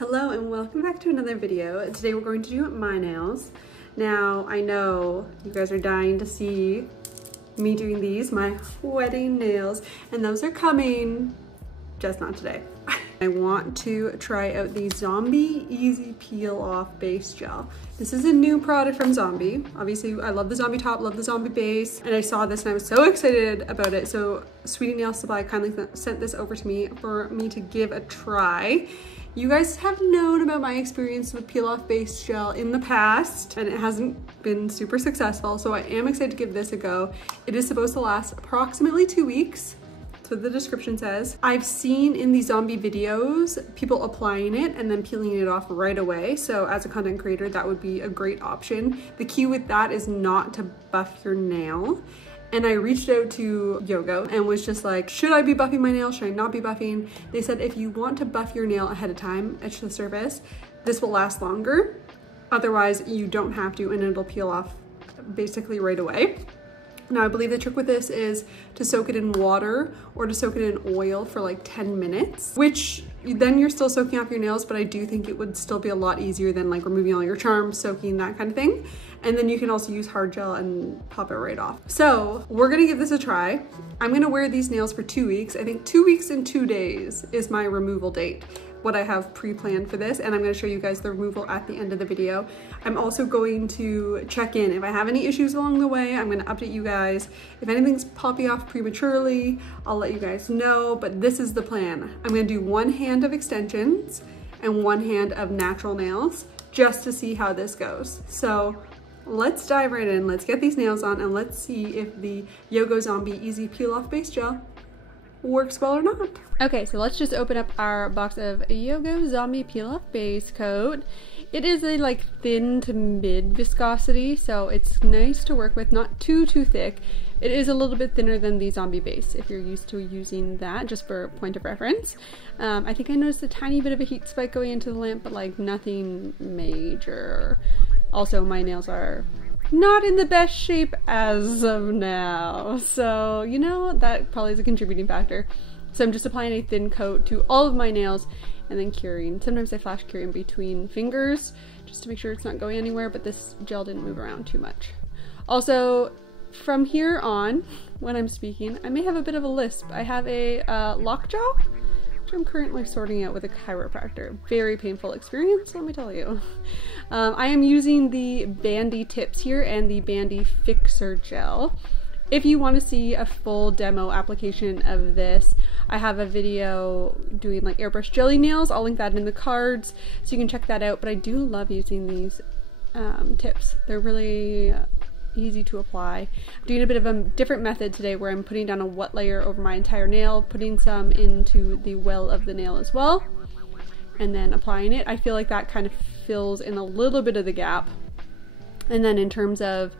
Hello and welcome back to another video. Today we're going to do my nails. Now I know you guys are dying to see me doing these, my wedding nails, and those are coming, just not today. I want to try out the Zombie Easy Peel Off Base Gel. This is a new product from Zombie. Obviously I love the Zombie top, love the Zombie base, and I saw this and I was so excited about it. So Sweetie Nail Supply kindly sent this over to me for me to give a try. You guys have known about my experience with peel off base gel in the past, and it hasn't been super successful, so I am excited to give this a go. It is supposed to last approximately 2 weeks. That's what the description says. I've seen in the Zombie videos people applying it and then peeling it off right away. So as a content creator, that would be a great option. The key with that is not to buff your nail. And I reached out to Yogo and was just like, should I be buffing my nail? Should I not be buffing? They said if you want to buff your nail ahead of time, etch the surface, this will last longer. Otherwise, you don't have to, and it'll peel off basically right away. Now, I believe the trick with this is to soak it in water or to soak it in oil for like 10 minutes, which then you're still soaking off your nails, but I do think it would still be a lot easier than like removing all your charms, soaking, that kind of thing. And then you can also use hard gel and pop it right off. So we're gonna give this a try. I'm gonna wear these nails for 2 weeks. I think 2 weeks and 2 days is my removal date, what I have pre-planned for this, and I'm gonna show you guys the removal at the end of the video. I'm also going to check in. If I have any issues along the way, I'm gonna update you guys. If anything's popping off prematurely, I'll let you guys know, but this is the plan. I'm gonna do one hand of extensions and one hand of natural nails just to see how this goes. So let's dive right in. Let's get these nails on and let's see if the Yogo Zombie Easy Peel Off Base Gel works well or not. Okay, so let's just open up our box of Yogo Zombie Peel Off Base Coat. It is a like thin to mid viscosity, so it's nice to work with, not too thick. It is a little bit thinner than the Zombie base if you're used to using that, just for point of reference. I think I noticed a tiny bit of a heat spike going into the lamp, but like nothing major. Also, my nails are not in the best shape as of now, so you know, that probably is a contributing factor. So I'm just applying a thin coat to all of my nails and then curing. Sometimes I flash cure in between fingers just to make sure it's not going anywhere, but this gel didn't move around too much. Also, from here on, when I'm speaking, I may have a bit of a lisp. I have a lockjaw, which I'm currently sorting out with a chiropractor. Very painful experience, let me tell you. I am using the Bandy tips here and the Bandy Fixer Gel. If you want to see a full demo application of this, I have a video doing like airbrush jelly nails. I'll link that in the cards so you can check that out, but I do love using these tips. They're really easy to apply. I'm doing a bit of a different method today where I'm putting down a wet layer over my entire nail, putting some into the well of the nail as well, and then applying it. I feel like that kind of fills in a little bit of the gap. And then in terms of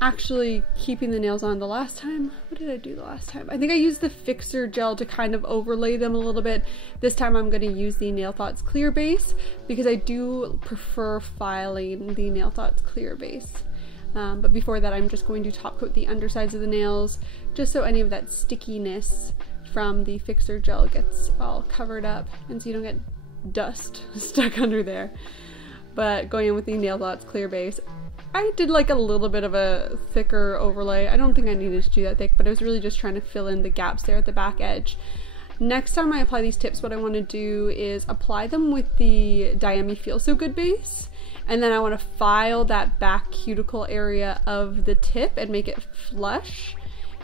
actually keeping the nails on, the last time, what did I do the last time? I think I used the Fixer Gel to kind of overlay them a little bit. This time I'm going to use the Nail Thoughts Clear Base because I do prefer filing the Nail Thoughts Clear Base. But before that, I'm just going to top coat the undersides of the nails just so any of that stickiness from the Fixer Gel gets all covered up and so you don't get dust stuck under there. But going in with the Nail Thoughts Clear Base, I did like a little bit of a thicker overlay. I don't think I needed to do that thick, but I was really just trying to fill in the gaps there at the back edge. Next time I apply these tips, what I want to do is apply them with the Diami Feel So Good base, and then I want to file that back cuticle area of the tip and make it flush,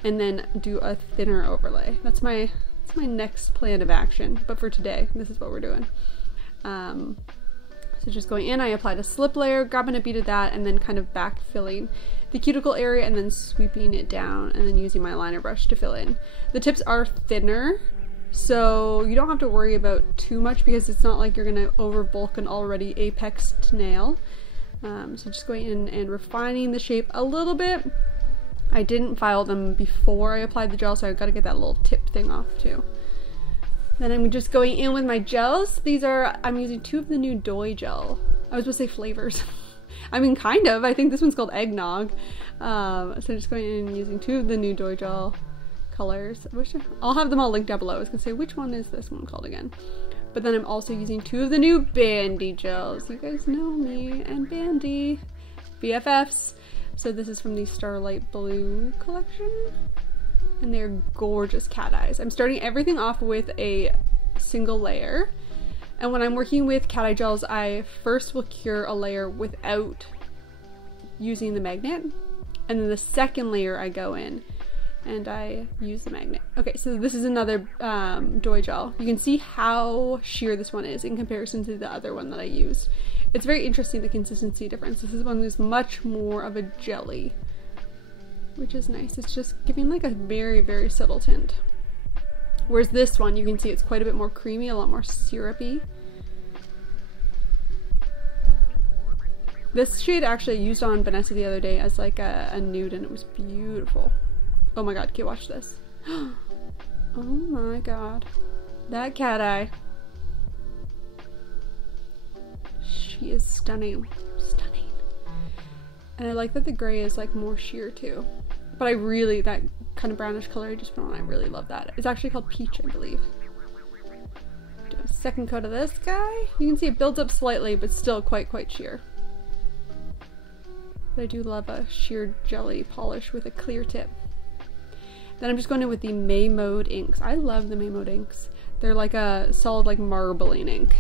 and then do a thinner overlay. That's my next plan of action, but for today, this is what we're doing. So just going in, I applied a slip layer, grabbing a bead of that, and then kind of back filling the cuticle area and then sweeping it down and then using my liner brush to fill in. The tips are thinner, so you don't have to worry about too much because it's not like you're gonna overbulk an already apexed nail. So just going in and refining the shape a little bit. I didn't file them before I applied the gel, so I've got to get that little tip thing off too. Then I'm just going in with my gels. I'm using 2 of the new Doi gel. I was supposed to say flavors. I mean, kind of. I think this one's called Eggnog. So I'm just going in and using 2 of the new Doi gel colors. I'll have them all linked down below. I was gonna say, which one is this one called again? But then I'm also using 2 of the new Bandy gels. You guys know me and Bandy, BFFs. So this is from the Starlight Blue collection, and they're gorgeous cat eyes. I'm starting everything off with a single layer, and when I'm working with cat eye gels, I first will cure a layer without using the magnet, and then the second layer I go in and I use the magnet. Okay, so this is another Doy gel. You can see how sheer this one is in comparison to the other one that I used. It's very interesting, the consistency difference. This is one that's much more of a jelly, which is nice. It's just giving like a very, very subtle tint. Whereas this one, you can see it's quite a bit more creamy, a lot more syrupy. This shade actually I used on Vanessa the other day as like a nude, and it was beautiful. Oh my god, okay, watch this. Oh my god. That cat eye. She is stunning. Stunning. And I like that the gray is like more sheer too. But I really, that kind of brownish color I just put on, I really love that. It's actually called Peach, I believe. Do a second coat of this guy. You can see it builds up slightly, but still quite sheer. But I do love a sheer jelly polish with a clear tip. Then I'm just going in with the May Mode inks. I love the May Mode inks. They're like a solid like marbling ink.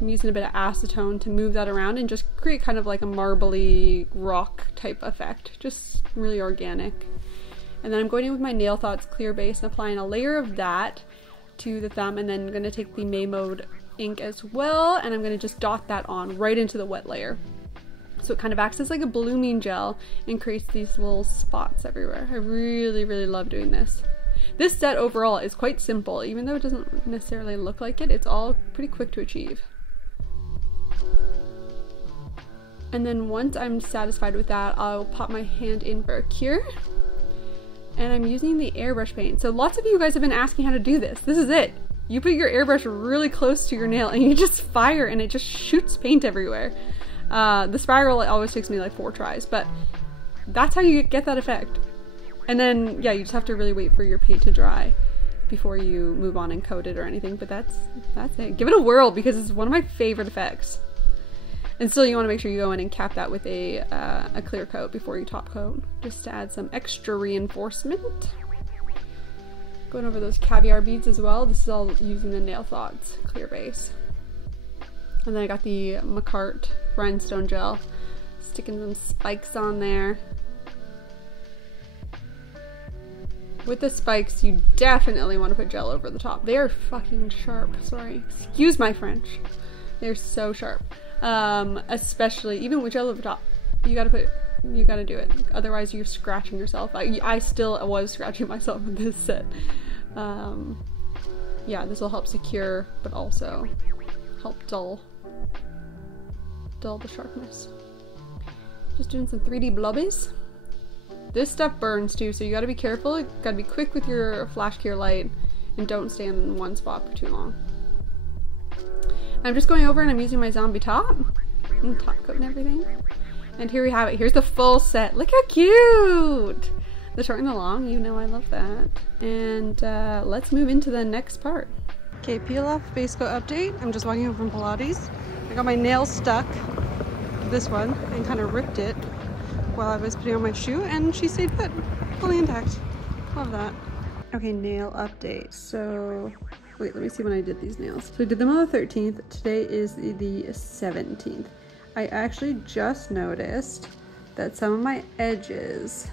I'm using a bit of acetone to move that around and just create kind of like a marbly rock type effect. Just really organic. And then I'm going in with my Nail Thoughts clear base and applying a layer of that to the thumb, and then I'm going to take the May Mode ink as well, and I'm going to just dot that on right into the wet layer. So it kind of acts as like a blooming gel and creates these little spots everywhere. I really, really love doing this. This set overall is quite simple, even though it doesn't necessarily look like it. It's all pretty quick to achieve. And then once I'm satisfied with that, I'll pop my hand in for a cure. And I'm using the airbrush paint. So lots of you guys have been asking how to do this. This is it. You put your airbrush really close to your nail and you just fire and it just shoots paint everywhere. The spiral, it always takes me like 4 tries, but that's how you get that effect. And then, yeah, you just have to really wait for your paint to dry before you move on and coat it or anything, but that's it. Give it a whirl because it's one of my favorite effects. And still, you want to make sure you go in and cap that with a clear coat before you top coat, just to add some extra reinforcement. Going over those caviar beads as well. This is all using the Nail Thoughts clear base. And then I got the Macart Rhinestone Gel, sticking some spikes on there. With the spikes, you definitely want to put gel over the top. They are fucking sharp. Sorry, excuse my French. They're so sharp. Especially even with gel over top, you gotta do it. Otherwise, you're scratching yourself. I still was scratching myself with this set. Yeah, this will help secure, but also help dull the sharpness. Just doing some 3D blobbies. This stuff burns too, so you gotta be careful. You gotta be quick with your flash cure light and don't stand in one spot for too long. I'm just going over and I'm using my zombie top and top coat and everything. And here we have it. Here's the full set. Look how cute! The short and the long, you know I love that. And let's move into the next part. Okay, peel off base coat update. I'm just walking home from Pilates. I got my nail stuck, this one, and kind of ripped it while I was putting on my shoe, and she stayed put, fully intact. Love that. Okay, nail update. So, wait, let me see when I did these nails. So I did them on the 13th. Today is the 17th. I actually just noticed that some of my edges,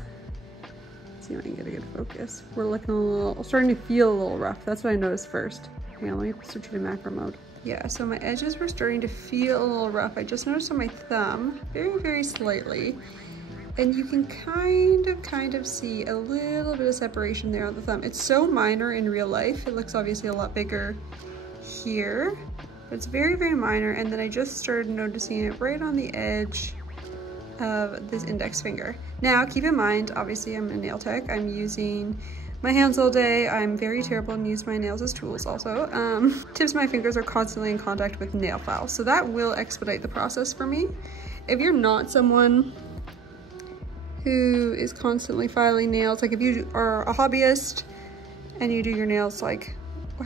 let's see if I can get a good focus, were looking a little, starting to feel a little rough. That's what I noticed first. Hang on, let me switch to macro mode. Yeah, so my edges were starting to feel a little rough. I just noticed on my thumb, very, very slightly. And you can kind of see a little bit of separation there on the thumb. It's so minor in real life. It looks obviously a lot bigger here, but it's very, very minor. And then I just started noticing it right on the edge of this index finger. Now, keep in mind, obviously I'm a nail tech. I'm using my hands all day. I'm very terrible and use my nails as tools also. Tips of my fingers are constantly in contact with nail files, so that will expedite the process for me. If you're not someone who is constantly filing nails, like if you are a hobbyist and you do your nails like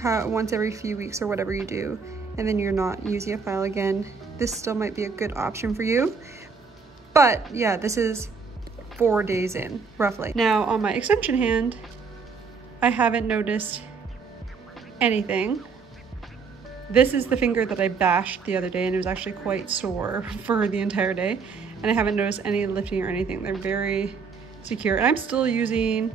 once every few weeks or whatever you do, and then you're not using a file again, this still might be a good option for you. But yeah, this is 4 days in, roughly. Now on my extension hand, I haven't noticed anything. This is the finger that I bashed the other day, and it was actually quite sore for the entire day. And I haven't noticed any lifting or anything. They're very secure. And I'm still using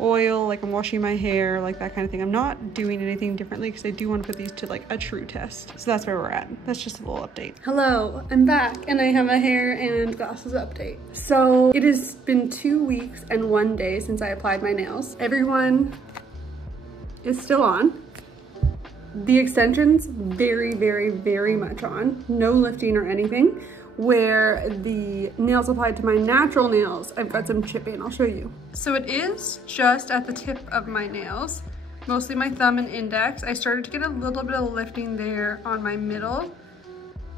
oil, like I'm washing my hair, like that kind of thing. I'm not doing anything differently because I do want to put these to like a true test. So that's where we're at. That's just a little update. Hello, I'm back and I have a hair and glasses update. So it has been 2 weeks and 1 day since I applied my nails. Everyone is still on. The extensions very, very, very much on. No lifting or anything. Where the nails applied to my natural nails, I've got some chipping, I'll show you. So it is just at the tip of my nails, mostly my thumb and index. I started to get a little bit of lifting there on my middle,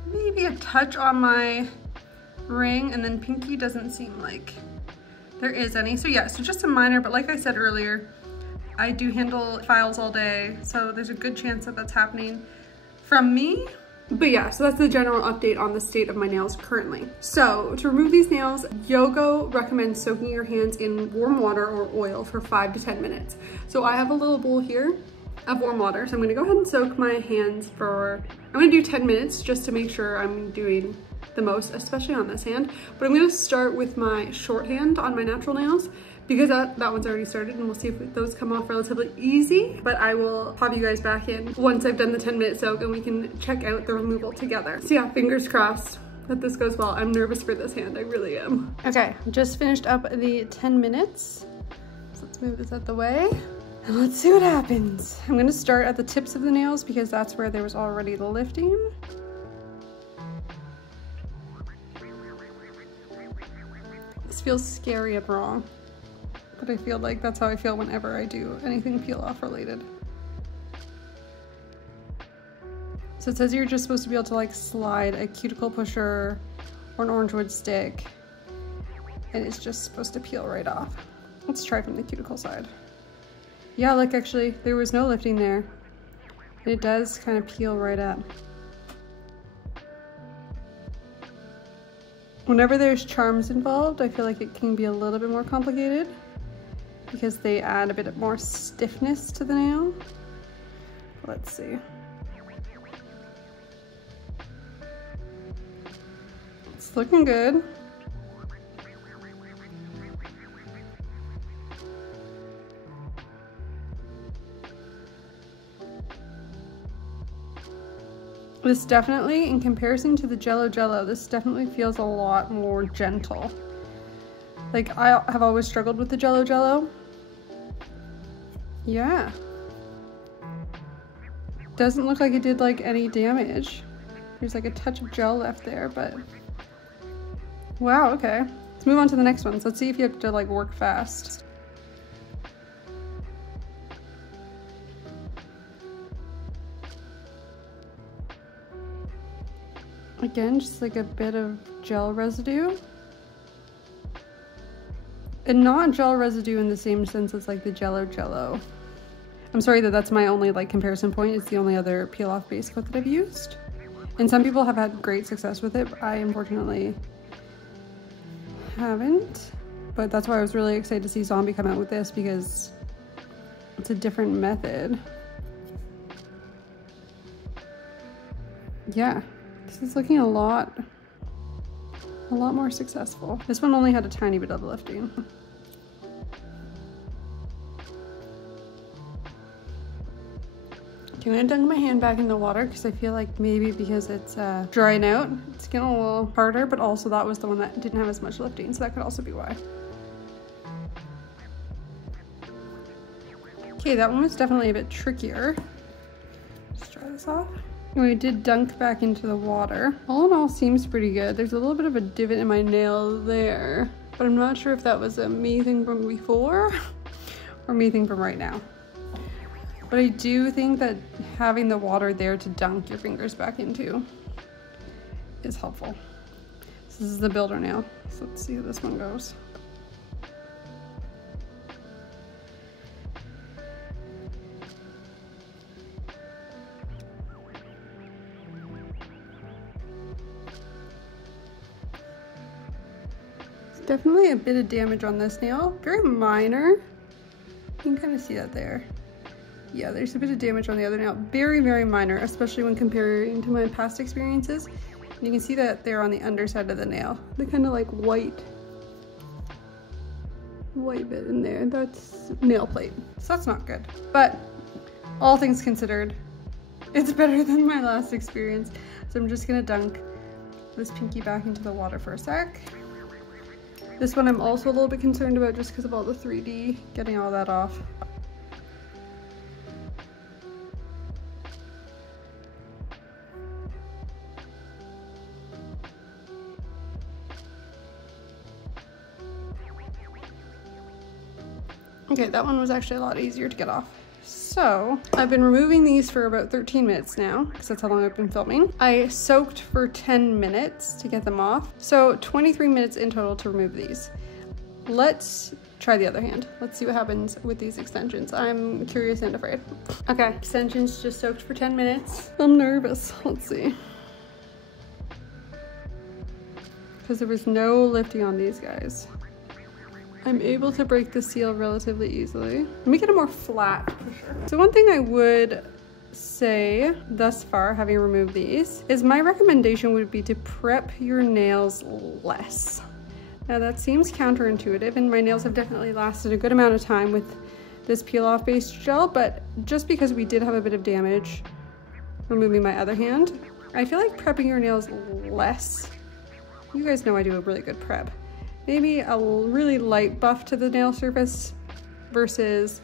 maybe a touch on my ring, and then pinky doesn't seem like there is any. So yeah, so just a minor, but like I said earlier, I do handle files all day, so there's a good chance that that's happening from me. But yeah, so that's the general update on the state of my nails currently. So to remove these nails, Yogo recommends soaking your hands in warm water or oil for 5 to 10 minutes. So I have a little bowl here of warm water. So I'm gonna go ahead and soak my hands for, I'm gonna do 10 minutes just to make sure I'm doing the most, especially on this hand. But I'm gonna start with my short hand on my natural nails, because that one's already started, and we'll see if those come off relatively easy. But I will pop you guys back in once I've done the 10-minute soak and we can check out the removal together. So yeah, fingers crossed that this goes well. I'm nervous for this hand, I really am. Okay, just finished up the 10 minutes. So let's move this out the way and let's see what happens. I'm gonna start at the tips of the nails because that's where there was already the lifting. This feels scary and wrong. But I feel like that's how I feel whenever I do anything peel off related. So it says you're just supposed to be able to like slide a cuticle pusher or an orange wood stick, and it's just supposed to peel right off. Let's try from the cuticle side. Yeah, like actually there was no lifting there. It does kind of peel right up. Whenever there's charms involved, I feel like it can be a little bit more complicated, because they add a bit more stiffness to the nail. Let's see. It's looking good. This definitely, in comparison to the Jello, this definitely feels a lot more gentle. Like, I have always struggled with the Jello. Yeah. Doesn't look like it did like any damage. There's like a touch of gel left there, but wow, okay. Let's move on to the next ones. Let's see if you have to like work fast. Again, just like a bit of gel residue. And not gel residue in the same sense as like the Jello. I'm sorry that that's my only like comparison point. It's the only other peel off base coat that I've used. And some people have had great success with it, but I unfortunately haven't. But that's why I was really excited to see Zombie come out with this, because it's a different method. Yeah, this is looking a lot more successful. This one only had a tiny bit of lifting. Okay, I'm gonna dunk my hand back in the water because I feel like maybe because it's drying out, it's getting a little harder, but also that was the one that didn't have as much lifting, so that could also be why. Okay, that one was definitely a bit trickier. Let's try this off. And we did dunk back into the water. All in all, seems pretty good. There's a little bit of a divot in my nail there, but I'm not sure if that was a me thing from before or me thing from right now. But I do think that having the water there to dunk your fingers back into is helpful. This is the builder nail, so let's see how this one goes. Definitely a bit of damage on this nail, very minor. You can kind of see that there. Yeah, there's a bit of damage on the other nail, very, very minor, especially when comparing to my past experiences. And you can see that they're on the underside of the nail. The kind of like white bit in there, that's nail plate. So that's not good. But all things considered, it's better than my last experience. So I'm just gonna dunk this pinky back into the water for a sec. This one I'm also a little bit concerned about just because of all the 3D, getting all that off. Okay, that one was actually a lot easier to get off. So I've been removing these for about 13 minutes now, because that's how long I've been filming. I soaked for 10 minutes to get them off. So 23 minutes in total to remove these. Let's try the other hand. Let's see what happens with these extensions. I'm curious and afraid. Okay, extensions just soaked for 10 minutes. I'm nervous, let's see. Because there was no lifting on these guys. I'm able to break the seal relatively easily. Let me get it more flat for sure. So one thing I would say thus far, having removed these, is my recommendation would be to prep your nails less. Now that seems counterintuitive, and my nails have definitely lasted a good amount of time with this peel-off based gel, but just because we did have a bit of damage removing my other hand, I feel like prepping your nails less. You guys know I do a really good prep. Maybe a really light buff to the nail surface versus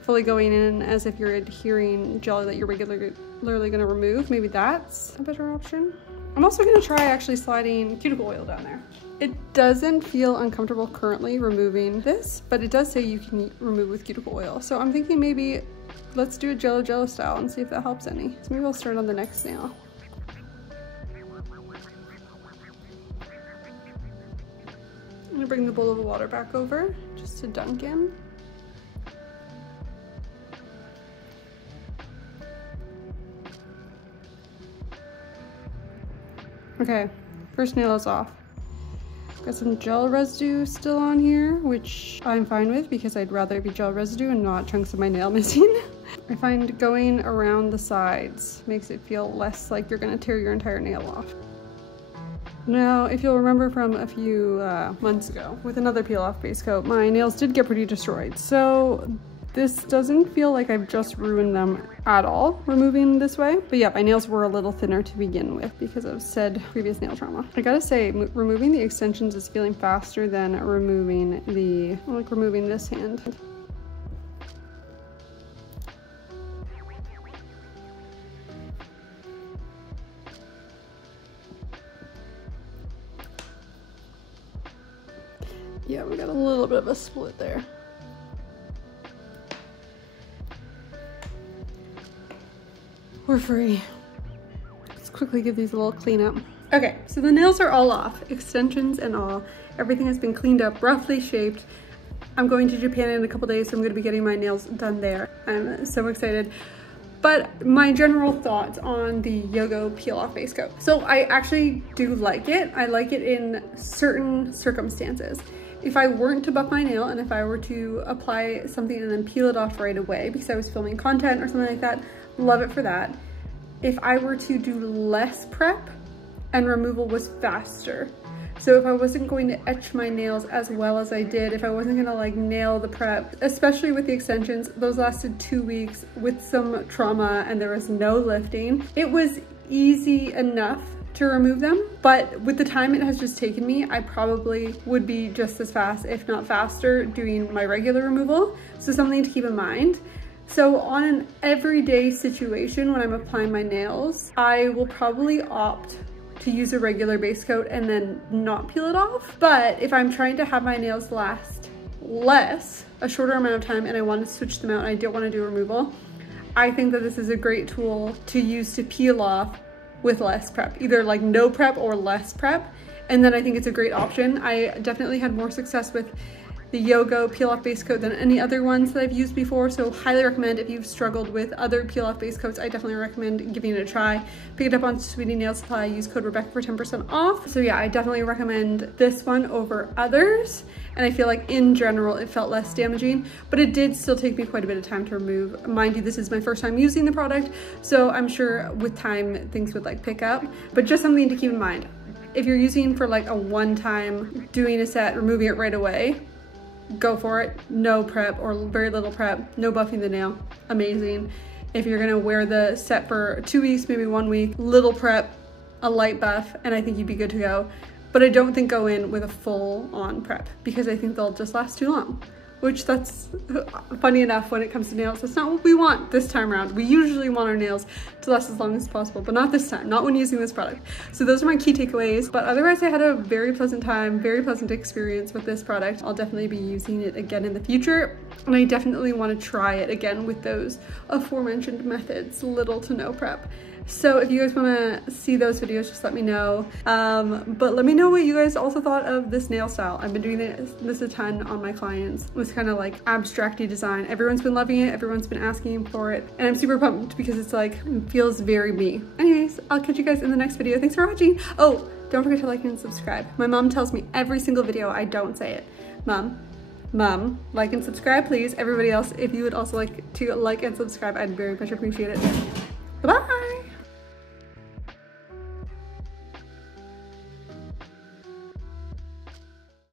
fully going in as if you're adhering gel that you're regularly going to remove. Maybe that's a better option. I'm also going to try actually sliding cuticle oil down there. It doesn't feel uncomfortable currently removing this, but it does say you can remove with cuticle oil. So I'm thinking maybe let's do a jello style and see if that helps any. So maybe I'll start on the next nail. I'm gonna bring the bowl of water back over just to dunk in. Okay, first nail is off. Got some gel residue still on here, which I'm fine with because I'd rather it be gel residue and not chunks of my nail missing. I find going around the sides makes it feel less like you're gonna tear your entire nail off. Now, if you'll remember from a few months ago with another peel-off base coat, my nails did get pretty destroyed. So this doesn't feel like I've just ruined them at all removing this way. But yeah, my nails were a little thinner to begin with because of said previous nail trauma. I gotta say, removing the extensions is feeling faster than removing this hand. Yeah, we got a little bit of a split there. We're free. Let's quickly give these a little cleanup. Okay, so the nails are all off, extensions and all. Everything has been cleaned up, roughly shaped. I'm going to Japan in a couple days, so I'm gonna be getting my nails done there. I'm so excited. But my general thoughts on the Yogo peel-off base coat. So I actually do like it. I like it in certain circumstances. If I weren't to buff my nail and if I were to apply something and then peel it off right away because I was filming content or something like that, love it for that. If I were to do less prep and removal was faster. So if I wasn't going to etch my nails as well as I did, if I wasn't gonna like nail the prep, especially with the extensions, those lasted 2 weeks with some trauma and there was no lifting. It was easy enough to remove them, but with the time it has just taken me, I probably would be just as fast, if not faster, doing my regular removal. So something to keep in mind. So on an everyday situation when I'm applying my nails, I will probably opt to use a regular base coat and then not peel it off. But if I'm trying to have my nails last a shorter amount of time, and I want to switch them out and I don't want to do removal, I think that this is a great tool to use to peel off with less prep, either like no prep or less prep. And then I think it's a great option. I definitely had more success with the Yogo peel off base coat than any other ones that I've used before, so highly recommend. If you've struggled with other peel off base coats, I definitely recommend giving it a try. Pick it up on Sweetie Nail Supply, use code Rebecca for 10% off. So yeah, I definitely recommend this one over others, and I feel like in general it felt less damaging, but it did still take me quite a bit of time to remove. Mind you, this is my first time using the product, so I'm sure with time things would like pick up, but just something to keep in mind. If you're using for like a one-time doing a set, removing it right away, go for it. No prep or very little prep, no buffing the nail, amazing. If you're gonna wear the set for 2 weeks, maybe 1 week, little prep, a light buff, and I think you'd be good to go. But I don't think go in with a full on prep because I think they'll just last too long, which that's funny enough when it comes to nails. That's not what we want this time around. We usually want our nails to last as long as possible, but not this time, not when using this product. So those are my key takeaways, but otherwise I had a very pleasant time, very pleasant experience with this product. I'll definitely be using it again in the future, and I definitely want to try it again with those aforementioned methods, little to no prep. So if you guys want to see those videos, just let me know. But let me know what you guys also thought of this nail style. I've been doing this a ton on my clients. This kind of like abstracty design. Everyone's been loving it. Everyone's been asking for it. And I'm super pumped because it's like, it feels very me. Anyways, I'll catch you guys in the next video. Thanks for watching. Oh, don't forget to like and subscribe. My mom tells me every single video I don't say it. Mom, like and subscribe, please. Everybody else, if you would also like to like and subscribe, I'd very much appreciate it. Bye-bye.